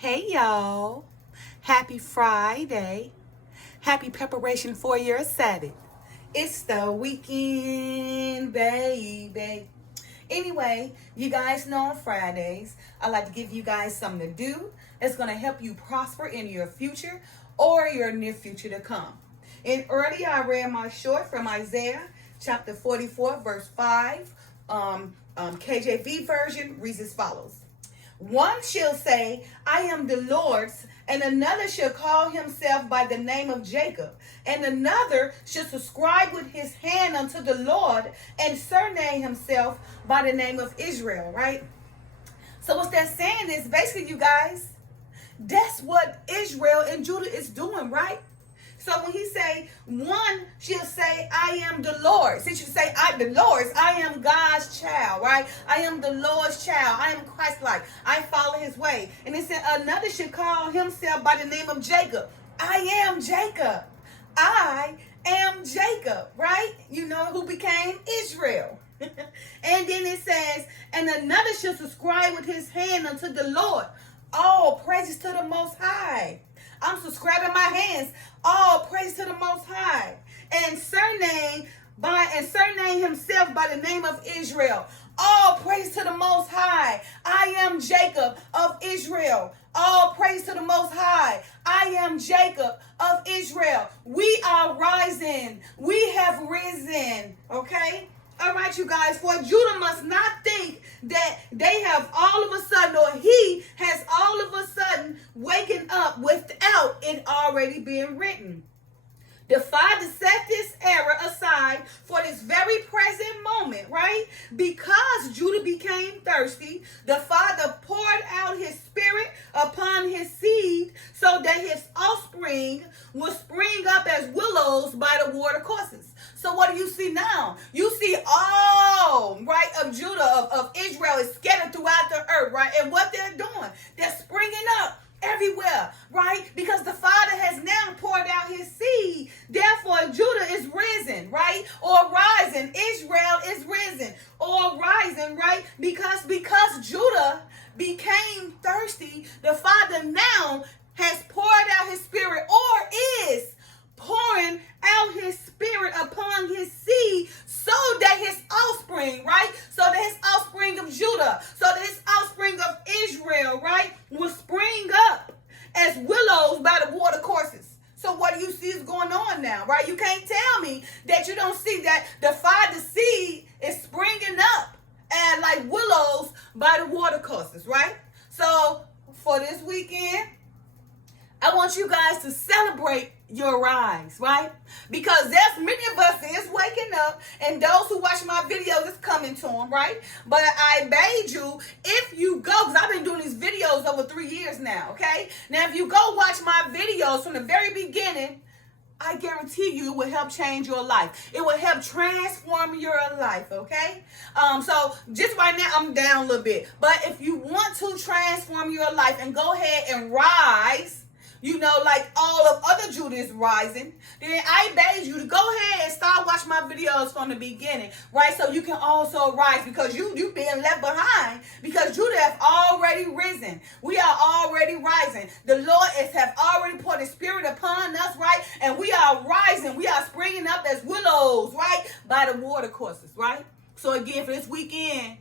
Hey y'all, happy Friday. Happy preparation for your Sabbath. It's the weekend, baby. Anyway, you guys know on Fridays, I like to give you guys something to do that's going to help you prosper in your future or your near future to come. And earlier I read my short from Isaiah chapter 44, verse 5. KJV version reads as follows. One shall say, I am the Lord's, and another shall call himself by the name of Jacob, and another shall subscribe with his hand unto the Lord, and surname himself by the name of Israel, right? So what that's saying is basically, you guys, that's what Israel and Judah is doing, right? So when he say, one she'll say, I am the Lord. Since you say, the Lord's, I am God's child, right? I am the Lord's child. I am Christ-like. I follow his way. And it said, another should call himself by the name of Jacob. I am Jacob. I am Jacob, right? You know, who became Israel. And then it says, and another shall subscribe with his hand unto the Lord. All praises to the Most High. I'm subscribing my hands. All praise to the Most High. And surname himself by the name of Israel. All praise to the Most High. I am Jacob of Israel. All praise to the Most High. I am Jacob of Israel. We are rising. We have risen. Okay? All right, you guys, for Judah must not think that they have all of a sudden, or he has all of a sudden waken up without it already being written. The Father set this error aside for this very present moment, right? Because Judah became thirsty, the Father poured out his spirit upon his seed so that his offspring will spring up as willows by the water courses. So what do you see now? You see all, right, of Judah, of Israel is scattered throughout the earth, right? And what they're doing, they're springing up everywhere, right? Because the Father has now poured out his seed. Therefore, Judah is risen, right? Or rising. Israel is risen or rising, right? Because Judah became thirsty, the Father now has poured out his spirit, or is pouring out his spirit upon his seed, so that his offspring, right? So that his offspring of Judah, so that his offspring of Israel, right, will spring up as willows by the water courses. So what do you see is going on now, right? You can't tell me that you don't see that the Father's seed is springing up and like willows by the water courses, right? So for this weekend, I want you guys to celebrate your rise, right? Because there's many of us is waking up, and those who watch my videos is coming to them, right? But I bade you, if you go, because I've been doing these videos over 3 years now, okay? Now, if you go watch my videos from the very beginning, I guarantee you it will help change your life. It will help transform your life, okay? So just right now, I'm down a little bit. But if you want to transform your life and go ahead and rise, you know, like all of other Judah is rising, then I beg you to go ahead and start watching my videos from the beginning, right? So you can also rise, because you being left behind, because Judah have already risen. We are already rising. The Lord have already poured his spirit upon us, right? And we are rising. We are springing up as willows, right? By the water courses, right? So again, for this weekend,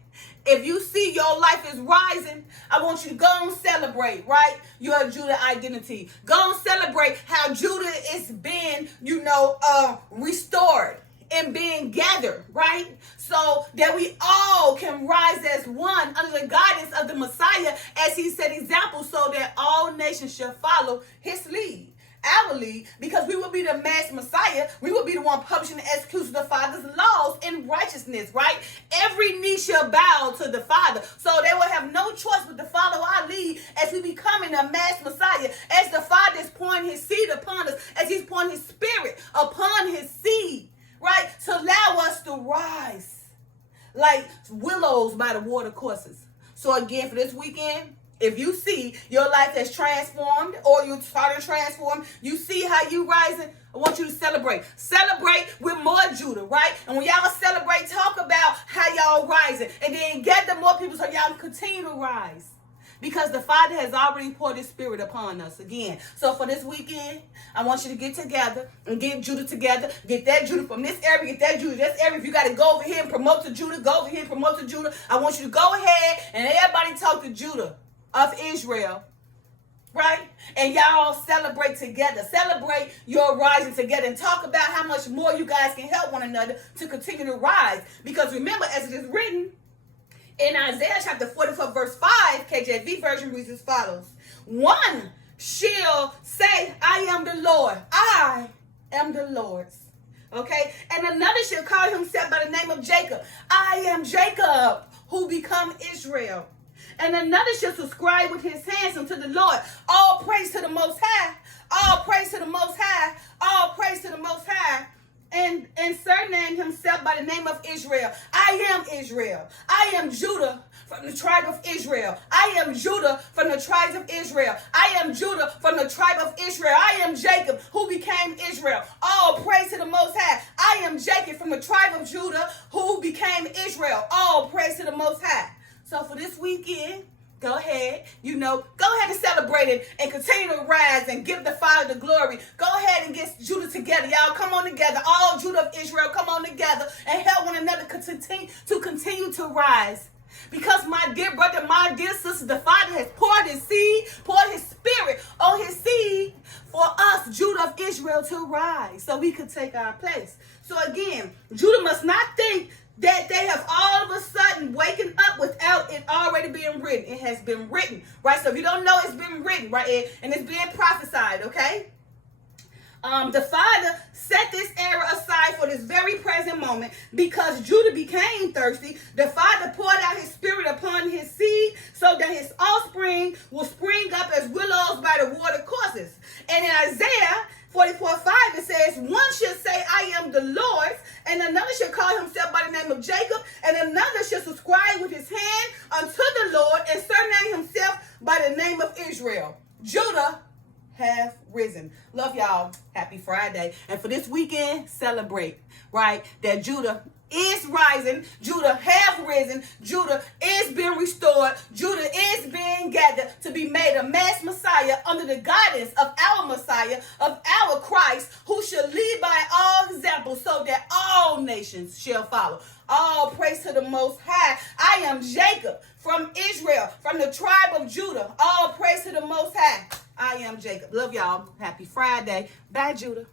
if you see your life is rising, I want you to go and celebrate, right? Your Judah identity. Go and celebrate how Judah is being, restored and being gathered, right? So that we all can rise as one under the guidance of the Messiah, as he set example, so that all nations shall follow his lead. Our lead, because we will be the mass Messiah. We will be the one publishing the execution of the Father's laws in righteousness, right? Every knee shall bow to the Father. So they will have no choice but to follow our lead as we becoming a mass Messiah, as the Father is pouring his seed upon us, as he's pouring his spirit upon his seed, right? To allow us to rise like willows by the water courses. So again, for this weekend, if you see your life has transformed, or you started to transform, you see how you rising, I want you to celebrate. Celebrate with more Judah, right? And when y'all celebrate, talk about how y'all rising. And then gather more people so y'all can continue to rise. because the Father has already poured his spirit upon us again. So for this weekend, I want you to get together and get Judah together. Get that Judah from this area, get that Judah this area. If you got to go over here and promote to Judah, go over here and promote to Judah. I want you to go ahead and everybody talk to Judah of Israel. Right? And y'all celebrate together. Celebrate your rising together and talk about how much more you guys can help one another to continue to rise. Because remember, as it is written in Isaiah chapter 44, verse 5, KJV version reads as follows. One shall say, I am the Lord. I am the Lord's. Okay? And another shall call himself by the name of Jacob. I am Jacob, who become Israel. And another shall subscribe with his hands unto the Lord. All praise to the Most High. All praise to the Most High. All praise to the Most High. And surname himself by the name of Israel. I am Israel. I am Judah from the tribe of Israel. I am Judah from the tribes of Israel. I am Judah from the tribe of Israel. I am Jacob, who became Israel. All praise to the Most High. I am Jacob from the tribe of Judah, who became Israel. All praise to the Most High. So for this weekend, go ahead, go ahead and celebrate it and continue to rise and give the Father the glory. Go ahead and get Judah together. Y'all come on together. All Judah of Israel, come on together and help one another continue to rise. Because my dear brother, my dear sister, the Father has poured his seed, poured his spirit on his seed for us, Judah of Israel, to rise so we could take our place. So again, Judah must not think that they have all of a sudden waken up without it already being written. It has been written, right? So if you don't know, it's been written, right? And it's being prophesied, okay? The Father set this era aside for this very present moment because Judah became thirsty. The Father poured out his spirit upon his seed so that his offspring will spring up as willows by the water courses. And in Isaiah 44:5, it says, one shall say, I am the Lord's, and another shall call himself by the name of Jacob, and another shall subscribe with his hand unto the Lord, and surname himself by the name of Israel. Judah have risen. Love y'all. Happy Friday. And for this weekend, celebrate, right? That Judah is rising. Judah have risen. Judah is being restored. Judah is being gathered to be made a mass Messiah under the guidance of our Messiah, of our Christ, who shall lead by all examples so that all nations shall follow. All praise to the Most High. I am Jacob from Israel, from the tribe of Judah. All praise to the Most High. I am Jacob. Love y'all. Happy Friday. Bye, Judah.